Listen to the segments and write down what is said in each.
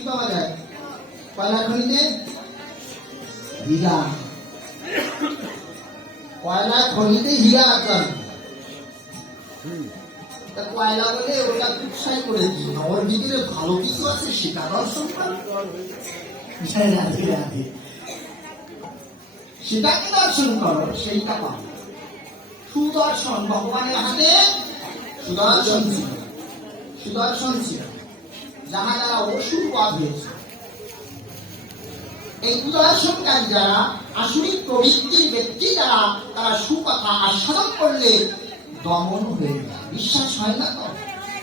কি পাওয়া যায়? কয়লা খনিতে? হীরা। কয়লা খনিতে হীরা আছেন কয়লা বলে ওটা করে ভিতরে ভালো কিছু আছে সেটা দর্শন রাধে সেটাকে দর্শন করো সেইটা পাবো। সুদর্শন, ভগবানের হাতে সুদর্শন ছিল। সুদর্শন ছিল। যারা যারা অসুর বাদ হয়েছে এই উদাসনকারী যারা আসরিক প্রবৃত্তির ব্যক্তি যারা তারা সুকথা আস্বাদন করলে দমন হয়ে যায়। বিশ্বাস হয় না তো?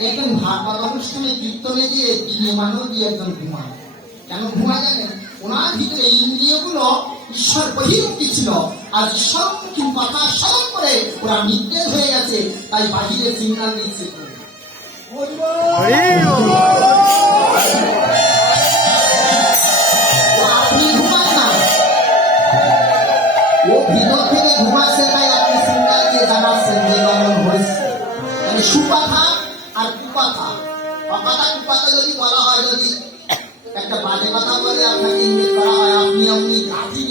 একজন ভাগবত অনুষ্ঠানে কীর্তনে গিয়ে দিনে মানেও দিয়ে একজন ঘুমায়। কেন ঘুমায় জানেন? ওনার ভিতরে ইন্দ্রিয়গুলো ঈশ্বর বহির্মুখী ছিল। আর ঈশ্বরমুখী কথা স্মরণ করে ওরা নির্দেশ হয়ে গেছে, তাই বাহিরে সিগনাল দিচ্ছে। ঘুমাচ্ছে আর কুপাথা অপাথা কুপাথা যদি বলা হয় যদি একটা বাজে কথা বলে আপনাকে ইঙ্গিত হয় আপনি আপনি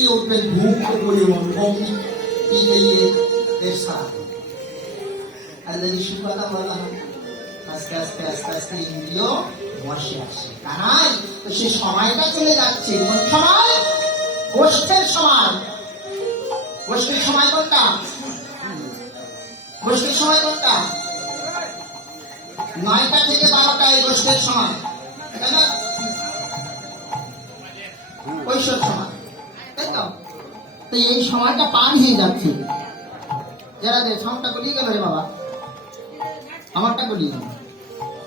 বলা হয় আস্তে আস্তে আস্তে আস্তে ইন্দ্রিয় বসে আসে কানাই তো সে সময়টা চলে যাচ্ছে কোন সময় গোষ্ঠের সময় গোষ্ঠীর সময় কোনটা গোষ্ঠীর সময় কোনটা নয়টা থেকে বারোটা এই গোষ্ঠীর সময় না? সময়। তাই তো? এই সময়টা পার হয়ে যাচ্ছে। যারা যে সময়টা গলিয়ে গেল রে বাবা। আমারটা গলিয়ে গেল।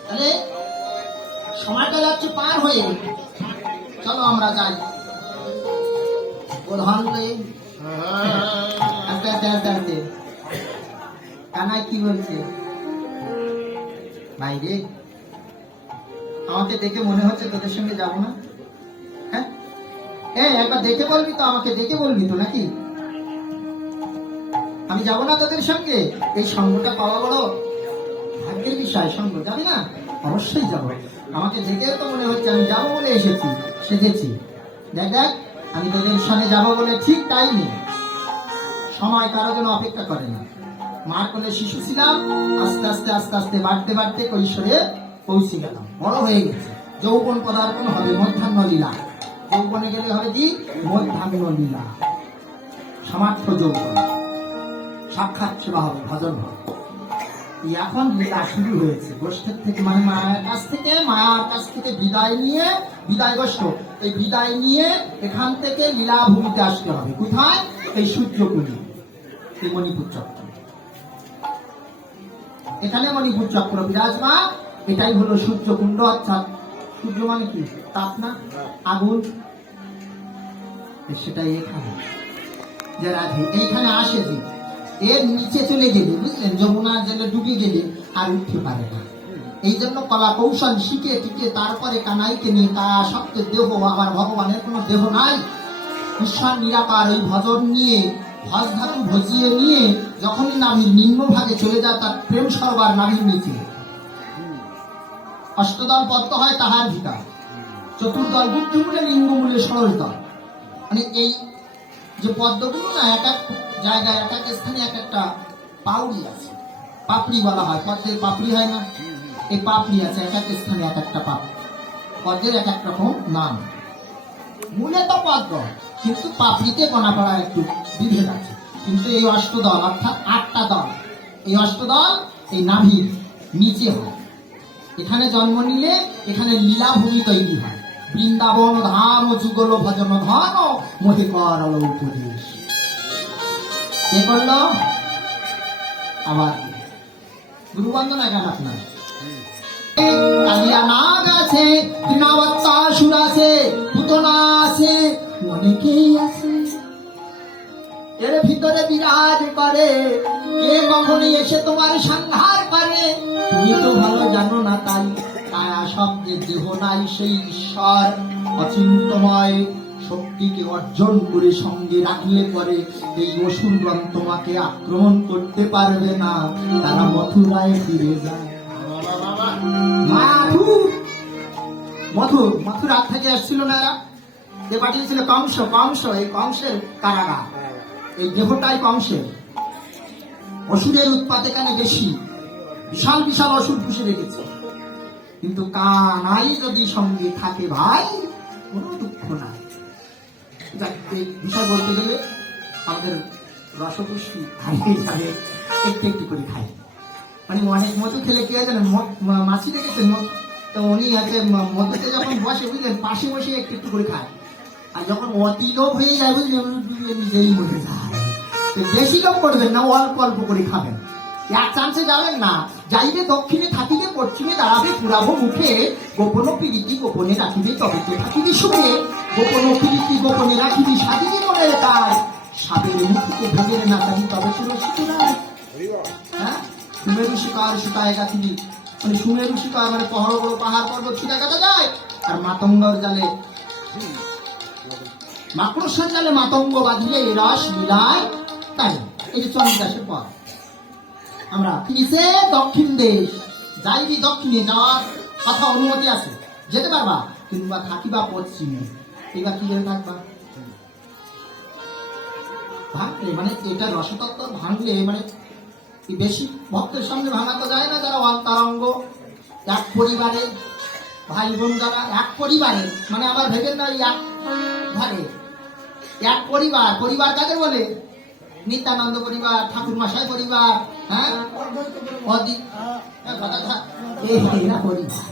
তাহলে সময়টা যাচ্ছে পার হয়ে চলো আমরা যাই। প্রধান আস্তে আস্তে আস্তে আস্তে। কানাই কি বলছে? ভাই রে, আমাকে দেখে মনে হচ্ছে তোদের সঙ্গে না। হ্যাঁ? একবার দেখে বলবি তো, আমাকে দেখে বলবি তো নাকি? আমি যাব না তোদের সঙ্গে? এই সঙ্গটা পাওয়া বড় ভাগ্যের বিষয়, সঙ্গ যাবি না? অবশ্যই যাব। আমাকে দেখেও তো মনে হচ্ছে আমি যাব বলে এসেছি, সেজেছি। দেখ দেখ। আমি তোদের সঙ্গে যাব বলে ঠিক টাইমে সময় কারও জন্য অপেক্ষা করে না। মার কোলে শিশু ছিলাম, আস্তে আস্তে আস্তে আস্তে, বাড়তে বাড়তে কৈশোরে পৌঁছে গেলাম। বড় হয়ে গেছে। যৌবন পদার্পণ হবে মধ্যাহ্ন লীলা। যৌবনে গেলে হবে কি? মধ্যাহ্ন লীলা। সমার্থ যৌবন। সাক্ষাৎ সেবা হবে ভজন হবে। এখন লীলা শুরু হয়েছে। গোষ্ঠের থেকে মানে মায়ের কাছ থেকে, মায়ার কাছ থেকে বিদায় নিয়ে, বিদায় গোষ্ঠ, এই বিদায় নিয়ে এখান থেকে লীলা ভূমিতে আসতে হবে। কোথায়? এই সূর্যকুলি, এই মণিপুর চক্র এখানে মণিপুর চক্র বিরাজমান, এটাই হলো সূর্যকুণ্ড, অর্থাৎ সূর্য মানে কি? তাপ না? আগুন? সেটাই এখানে। যে রাধে, এইখানে আসে যে। এর নিচে চলে গেলে, বুঝলেন? যমুনার জন্য ডুবে গেলে, আর উঠতে পারে না। এই জন্য কলা কৌশল শিখে টিকে তারপরে কানাইকে নিয়ে তা সত্যের দেহ, আবার ভগবানের কোনো দেহ নাই। ঈশ্বর নিরাকার ওই ভজন নিয়ে ভজ ধাতু ভজিয়ে নিয়ে, যখনই নাভির নিম্ন ভাগে চলে যায়, তার প্রেম সরবার নাভির নিচে। অষ্টদল পদ্ম হয় তাহার ভিতর। চতুর্দল বুদ্ধিমূলে, লিঙ্গমূলে সরলদল মানে এই যে পদ্মগুলো না, এক এক জায়গায় এক এক স্থানে এক একটা পাউড়ি আছে। পাপড়ি বলা হয়। পদ্মের পাপড়ি হয় না? এই পাপড়ি আছে, এক এক স্থানে এক একটা পাপড়ি। পদ্মের এক এক রকম নাম। মূলে তো পদ্ম, কিন্তু পাপড়িতে গোনা পড়া একটু বিভেদ আছে। কিন্তু এই অষ্টদল, অর্থাৎ আটটা দল, এই অষ্টদল, এই নাভির নিচে হয়। এখানে জন্ম নিলে এখানে লীলাভূমি তৈরি হয়। বৃন্দাবন, ধাম, যুগল, ভজন ধন মোহে করল উপদেশ কে করল? আবার গুরু বন্দনা গান আপনার। কালিয়া নাগ আছে তৃণাবত্তাসুর আছে, পুতনা আছে, অনেকেই আছে। এর ভিতরে বিরাজ করে, কে কখনই এসে তোমার সংহার করে? তুমি তো ভালো জানো না তাই কায়া শব্দে দেহ নাই সেই ঈশ্বর অচিন্তময় শক্তিকে অর্জন করে সঙ্গে রাখলে পরে এই অসুরগণ তোমাকে আক্রমণ করতে পারবে না। তারা মথুরায় ফিরে যায়। মাথু! মধু মথুরাত থেকে এসেছিল না এরা? যে পাঠিয়েছিল কংস কংস, এই কংসের কারাগার। এই দেহটাই কংসের। ওষুধের উৎপাদ এখানে বেশি। বিশাল বিশাল ওষুধ পুষে রেখেছে। কিন্তু কানাই যদি সঙ্গে থাকে ভাই, কোনো দুঃখ নাই। এই বিষয় বলতে গেলে আমাদের রসপুষ্টি যাবে একটু একটু করে খাই। মানে অনেক মধু খেলে মাছি তো উনি আছে, ম- মধুতে যখন বসে, বুঝলেন? পাশে বসে একটু একটু করে খায়। আর যখন হয়ে যায়, বুঝলেন? নিজেই মরে যায়। বেশি লোভ করবেন না, অল্প অল্প করে খাবেন। এক চান্সে যাবেন না। যাইবে দক্ষিণে থাকিবে, পশ্চিমে দাঁড়াবে, পুরাবো মুখে, গোপন পিড়িতি গোপনে রাখিবে, তবে তো থাকিবি সুখে। গোপন পিড়িতি গোপনে রাখিবি কাজ সাপের মুখকে ভেবের না তবে হ্যাঁ? শিকার গাছিবি মানে সুমেরু শিকার মানে পাহাড় বড় পাহাড় পর্বত যায়, আর মাতঙ্গর জালে। মাকড়সার জালে মাতঙ্গ বাঁধিলে এই রস মিলায়, তাই এই যে চন্দ্রাসের পর আমরা দক্ষিণ দেশ, যাইবি দক্ষিণে যাওয়ার কথা অনুমতি আছে। যেতে পারবা, কিংবা থাকিবা পশ্চিমে। এবার কি করে থাকবা ভাঙলে মানে এটা রসতত্ত্ব ভাঙলে মানে বেশি ভক্তের সঙ্গে ভাঙা তো যায় না যারা অন্তরঙ্গ এক পরিবারে ভাই বোন যারা এক পরিবারে মানে আমার ভেবে না এক ঘরে এক পরিবার পরিবার কাদের বলে? নিত্যানন্দ পরিবার ঠাকুর মশাই পরিবার হ্যাঁ? অদি- হ্যাঁ, পরিবার।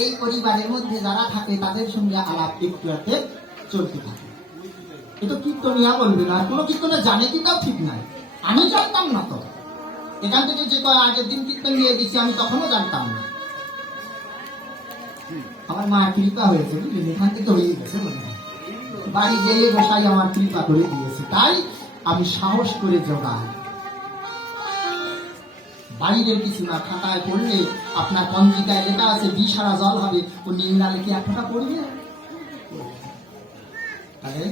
এই পরিবারের মধ্যে যারা থাকে, তাদের সঙ্গে আলাপ একটু একটু চলতে থাকে। এটা কীর্তনিয়া বলবে না। কোনো কীর্তনে জানে কি তাও ঠিক নাই। আমি জানতাম না তো। এখান থেকে যে কয়, আগের দিন কীর্তন নিয়ে দিচ্ছি আমি তখনও জানতাম না। আমার মা কৃপা হয়েছে, বুঝলেন? এখান থেকে হয়ে গেছে বাড়ি গিয়ে বসাই আমার কৃপা করে দিয়েছে। তাই আমি সাহস করে জোগাই। বাইরের কিছু না খাতায় পড়লে আপনার পঞ্জিকায় লেখা আছে বিশারা জল হবে। ও নীলা লেখে এক ফোঁটা পড়বে। তাহলে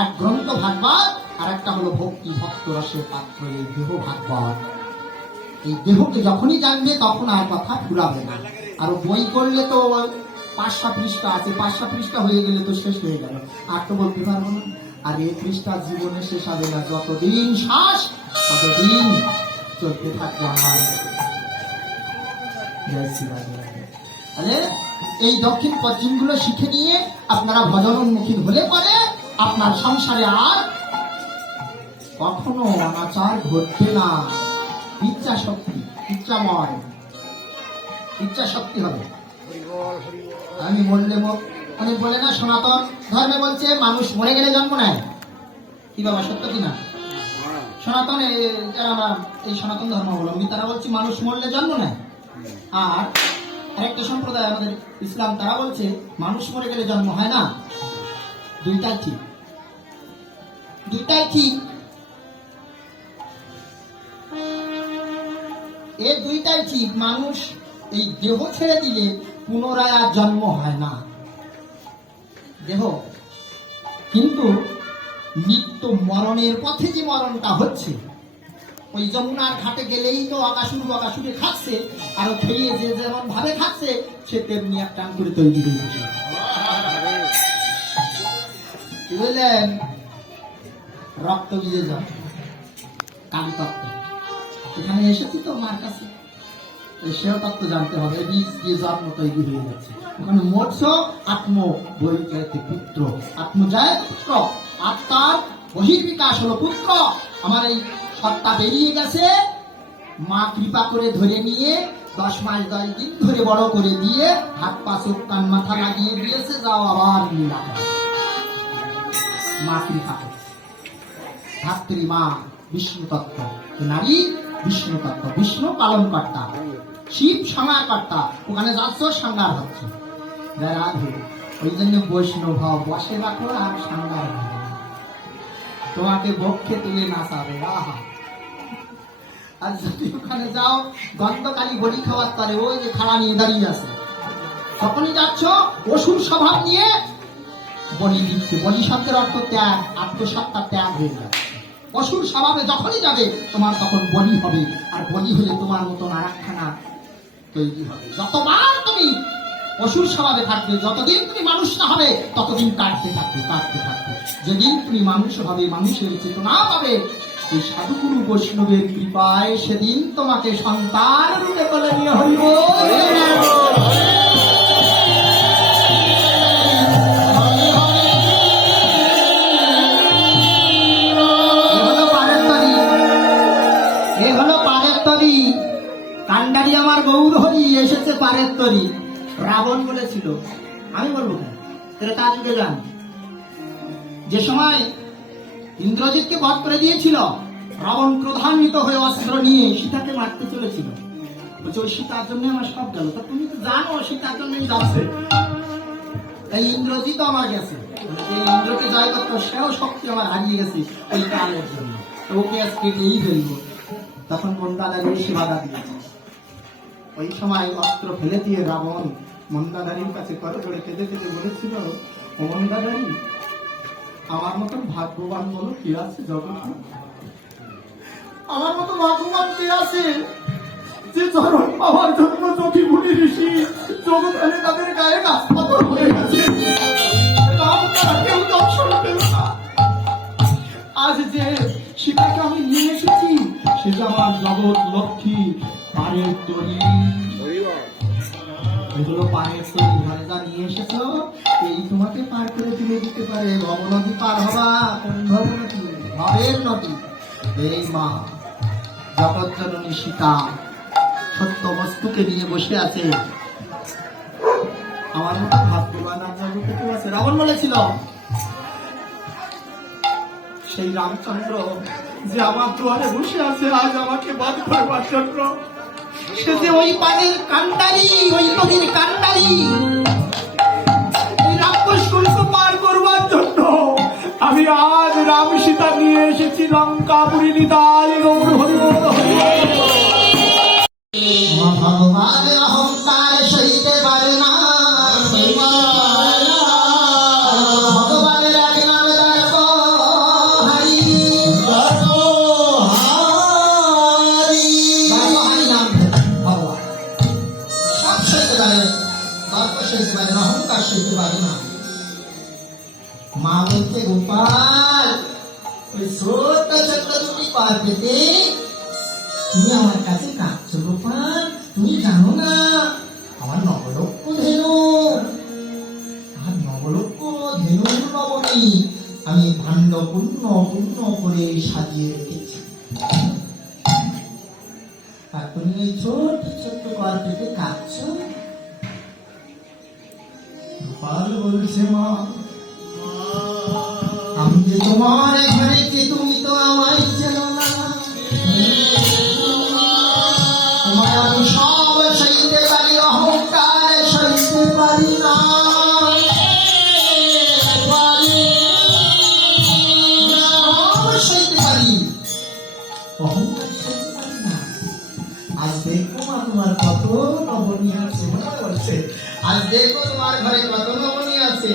এক গ্রন্থ ভাগবত আর একটা হলো ভক্তি ভক্ত রসের পাত্র, এই দেহ ভাগবত। এই দেহকে যখনই জানবে তখন আর কথা ফুরাবে না। আর বই করলে তো পাঁচশো পৃষ্ঠা আছে, পাঁচশো পৃষ্ঠা হয়ে গেলে তো শেষ হয়ে গেল। আর তো বলতে পারব না। আর এই পৃষ্ঠা জীবনে শেষ হবে না। যতদিন শ্বাস, ততদিন চলতে এই দক্ষিণ পশ্চিমগুলো শিখে নিয়ে আপনারা ভজন উন্মুখী হলে পরে আপনার সংসারে আর কখনো অনাচার ঘটবে না। ইচ্ছা শক্তি ইচ্ছা ইচ্ছাময়। ইচ্ছা শক্তি হবে। আমি বললে মানে বলে না, সনাতন ধর্মে বলছে, মানুষ মরে গেলে জন্ম নেয়। কি বাবা, সত্য কি না? সনাতন এ- এই সনাতন ধর্মাবলম্বী, তারা বলছে মানুষ মরলে জন্ম নেয়। আর আরেকটা সম্প্রদায় আমাদের ইসলাম, তারা বলছে মানুষ মরে গেলে জন্ম হয় না। দুইটাই ঠিক। দুইটাই ঠিক। এই দুইটাই ঠিক, মানুষ এই দেহ ছেড়ে দিলে পুনরায় আর জন্ম হয় না। দেহ। কিন্তু নিত্য মরণের পথে যে মরণটা হচ্ছে, ওই যমুনার ঘাটে গেলেই তো আকাশুর আকাশুরে খাচ্ছে, আর খেয়ে যে যেমন ভাবে খাচ্ছে, সে তেমনি এক টান করে তৈরি হয়ে বুঝলেন রক্ত বিজে যাবে কালীতত্ত্ব এখানে এসেছি তো মার কাছে। সেও তত্ত্ব জানতে হবে বীজ দিয়ে জন্ম তৈরি হয়ে যাচ্ছে। ওখানে মোটস আত্ম বহির্জায়তে পুত্র। আত্মজায় পুত্র আত্মার বহির্বিকাশ হলো পুত্র। আমার এই সত্তা বেরিয়ে গেছে। মা কৃপা করে ধরে নিয়ে, দশ মাস দশ দিন ধরে বড় করে দিয়ে, হাত পা, চোখ, কান, মাথা লাগিয়ে দিয়েছে, যাও আবার মা কৃপা ধাত্রী মা বিষ্ণু তত্ত্ব নারী বিষ্ণু তত্ত্ব বিষ্ণু পালন কর্তা শিব সংহার কর্তা ওখানে যাচ্ছ সংহার হচ্ছে। ওই জন্য বৈষ্ণব বসে রাখো আর সংহার। তোমাকে বক্ষে তুলে নাচাবে, আহা। আর যদি ওখানে যাও গন্ধকালী বলি খাওয়ার তরে ওই যে খাড়া নিয়ে দাঁড়িয়ে আছে। তখনই যাচ্ছ, অসুর স্বভাব নিয়ে বলি দিচ্ছে বলি শব্দের অর্থ ত্যাগ আত্মসত্তা ত্যাগ হয়ে যাবে অসুর স্বভাবে যখনই যাবে, তোমার তখন বলি হবে, আর বলি হলে তোমার মতন আর একখানা তৈরি হবে। যতবার তুমি অসুর স্বভাবে থাকবে, যতদিন তুমি মানুষ না হবে, ততদিন কাটতে থাকবে কাটতে থাকবে। যেদিন তুমি মানুষ হবে মানুষের চেতনা পাবে এই সাধুগুরু বৈষ্ণবের কৃপায় সেদিন তোমাকে সন্তান রূপে বলে নিয়ে হইব কান্ডারি আমার গৌর হরি এসেছে পাড়ের তরি। রাবণ বলেছিল। আমি বলব কেন? ত্রেতা যুগে যান। ইন্দ্রজিৎকে বধ করে দিয়েছিল। রাবণ ক্রধান্বিত হয়ে অস্ত্র নিয়ে সীতাকে মারতে চলেছিল। বলছে, ওই সীতার জন্য আমার সব গেল। তা তুমি তো জানো, সীতার জন্য যাচ্ছে। এই ইন্দ্রজিৎ আমার গেছে। ইন্দ্রকে জয় করতো সেও শক্তি আমার হারিয়ে গেছে ওই কালের জন্য। ওকে আজকে তখন মন্দাদারি এসে বাধা দিয়েছে ওই সময় অস্ত্র ফেলে দিয়ে রাবণ মন্দাদারির কাছে করে করে কেঁদে কেঁদে বলেছিল, ও মন্দাদারি আমার মতন ভাগ্যবান বলো কি আছে, জগৎ আমার মতো ভাগ্যবান কে আছে যে চরণ পাওয়ার জন্য যোগী মুনি ঋষি জগৎ তাদের গায়ে গাছপাতর হয়ে গেছে। কেউ আজ যে সীতাকে আমি নিয়ে এসেছি, সে আমার জগৎ লক্ষ্মী পাড়ের তরি। এগুলো পাড়ের তরি ঘরে নিয়ে এসেছ? এই তোমাকে পার করে তুলে দিতে পারে ভব নদী পার হবা কোন ভব নদী ভবের নদী। এই মা জগৎ সীতা, সত্য বস্তুকে নিয়ে বসে আছে। আমার মতো ভাগ্যবান আপনার কেউ আছে? রাবণ বলেছিল। সেই রামচন্দ্র যে আমার দুয়ারে বসে আছে, আজ আমাকে বাদ করবার জন্য সে ওই পানির কান্ডারি, ওই নদীর কান্ডারি। পার করবার আমি আজ রাম সীতা নিয়ে এসেছি লঙ্কাপুরী নিতাই, গৌর হরি নবনী আমি ভাণ্ড পূর্ণ পূর্ণ করে সাজিয়ে রেখেছি। আর তুমি এই ছোট্ট ছোট্ট কর কাঁদছ? বলছে, মা, আমি যে তোমার আজ দেখো মা তোমার কত নবনী আছে, মনে বলছে আজ দেখো তোমার ঘরে কত নবনী আছে।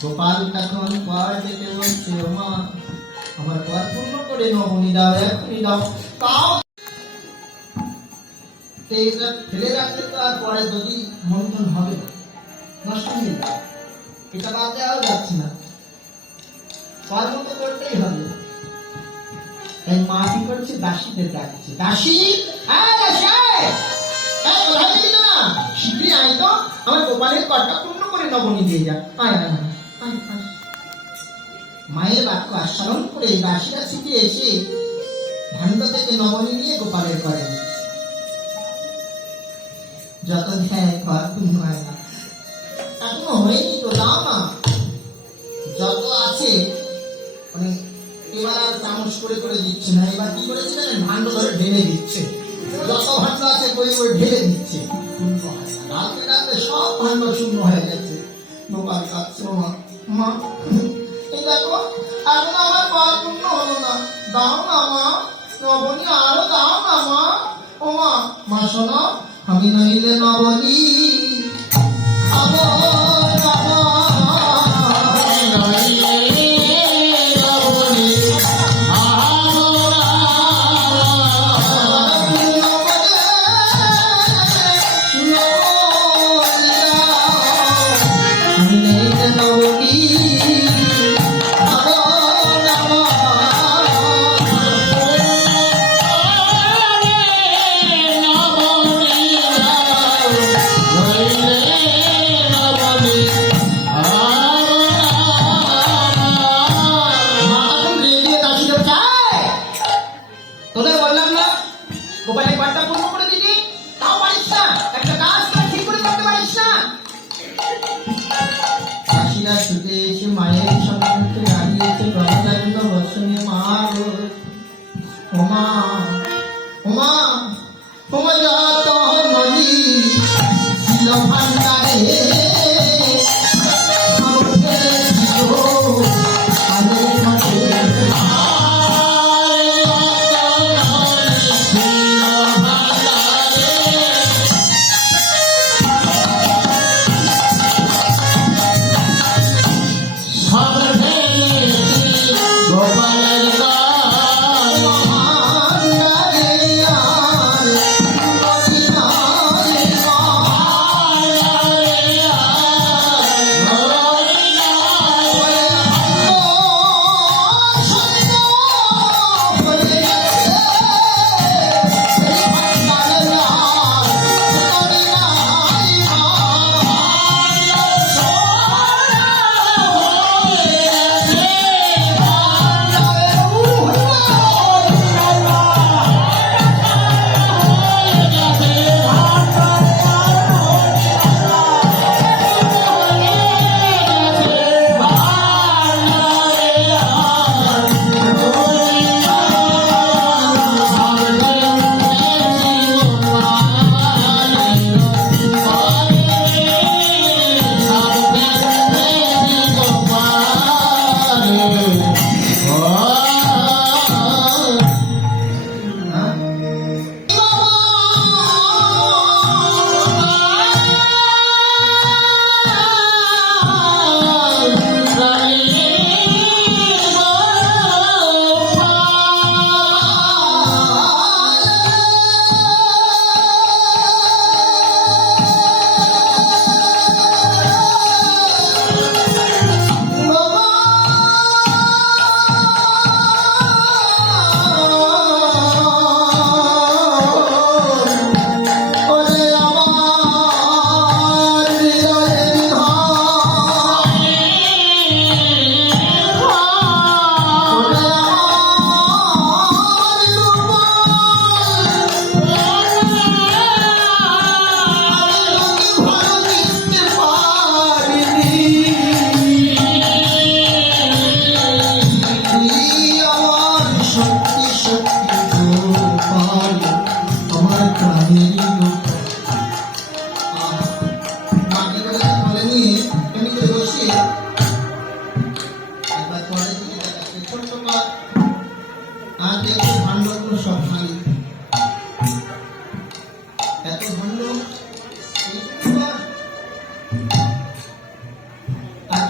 গোপাল তখন পর যেতে বলছে মা? আমার পর পূর্ণ করে নবনী দাও এখনই দাও। তাও ফেলে রাখলে তো আর পরে যদি মন্থন হবে না। নষ্ট হয়ে যাবে। এটা বাদ দেওয়াও যাচ্ছে না। কর্ম তো করতেই হবে। তাই মা কি করছে? দাসীদের ডাকছে। দাসী? হ্যাঁ তোরা? শীঘ্রই আয় তো। আমার গোপালের কর্তা পূর্ণ করে নবনী দিয়ে যা। আয় আয়। মায়ের বাক্য আস্বাদন করে দাসীরা ছুটে এসে ভাণ্ড থেকে নবনী নিয়ে গোপালের করে যত দেয় ঘর পূর্ণ হয় না এখনও হয়নি তো, না যত আছে মানে এবার আর চামচ করে করে দিচ্ছে না, এবার কি করেছে জানেন? ভাণ্ড ধরে ঢেলে দিচ্ছে। যত ভাণ্ড আছে বই বই ঢেলে দিচ্ছে। রাতে রাতে সব ভাণ্ড শূন্য হয়ে গেছে। গোপাল কাছে মা মা, এই দেখো এখন আমার কর পূর্ণ হলো না। দাও না, মা। নবনী আরও দাও না, মা। ও মা মা, শোনো, আমি নইলে নবনী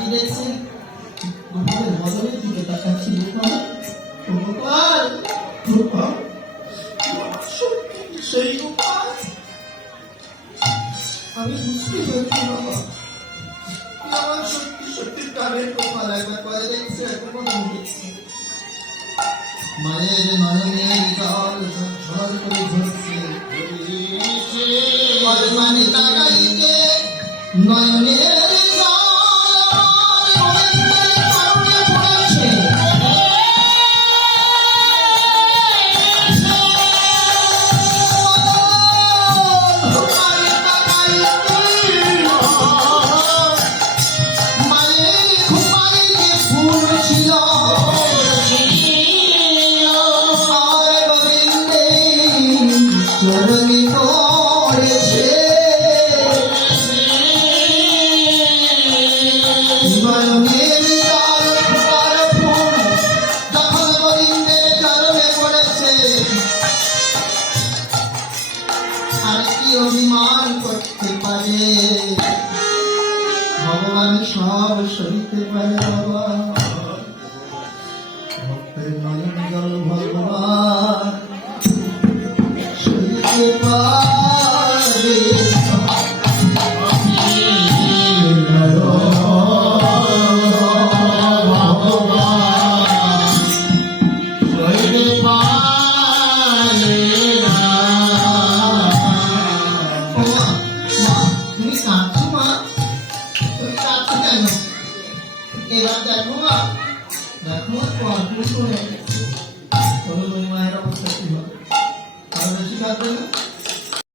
আর আমাদের বদলের দিকে তাকাচ্ছি গোপাল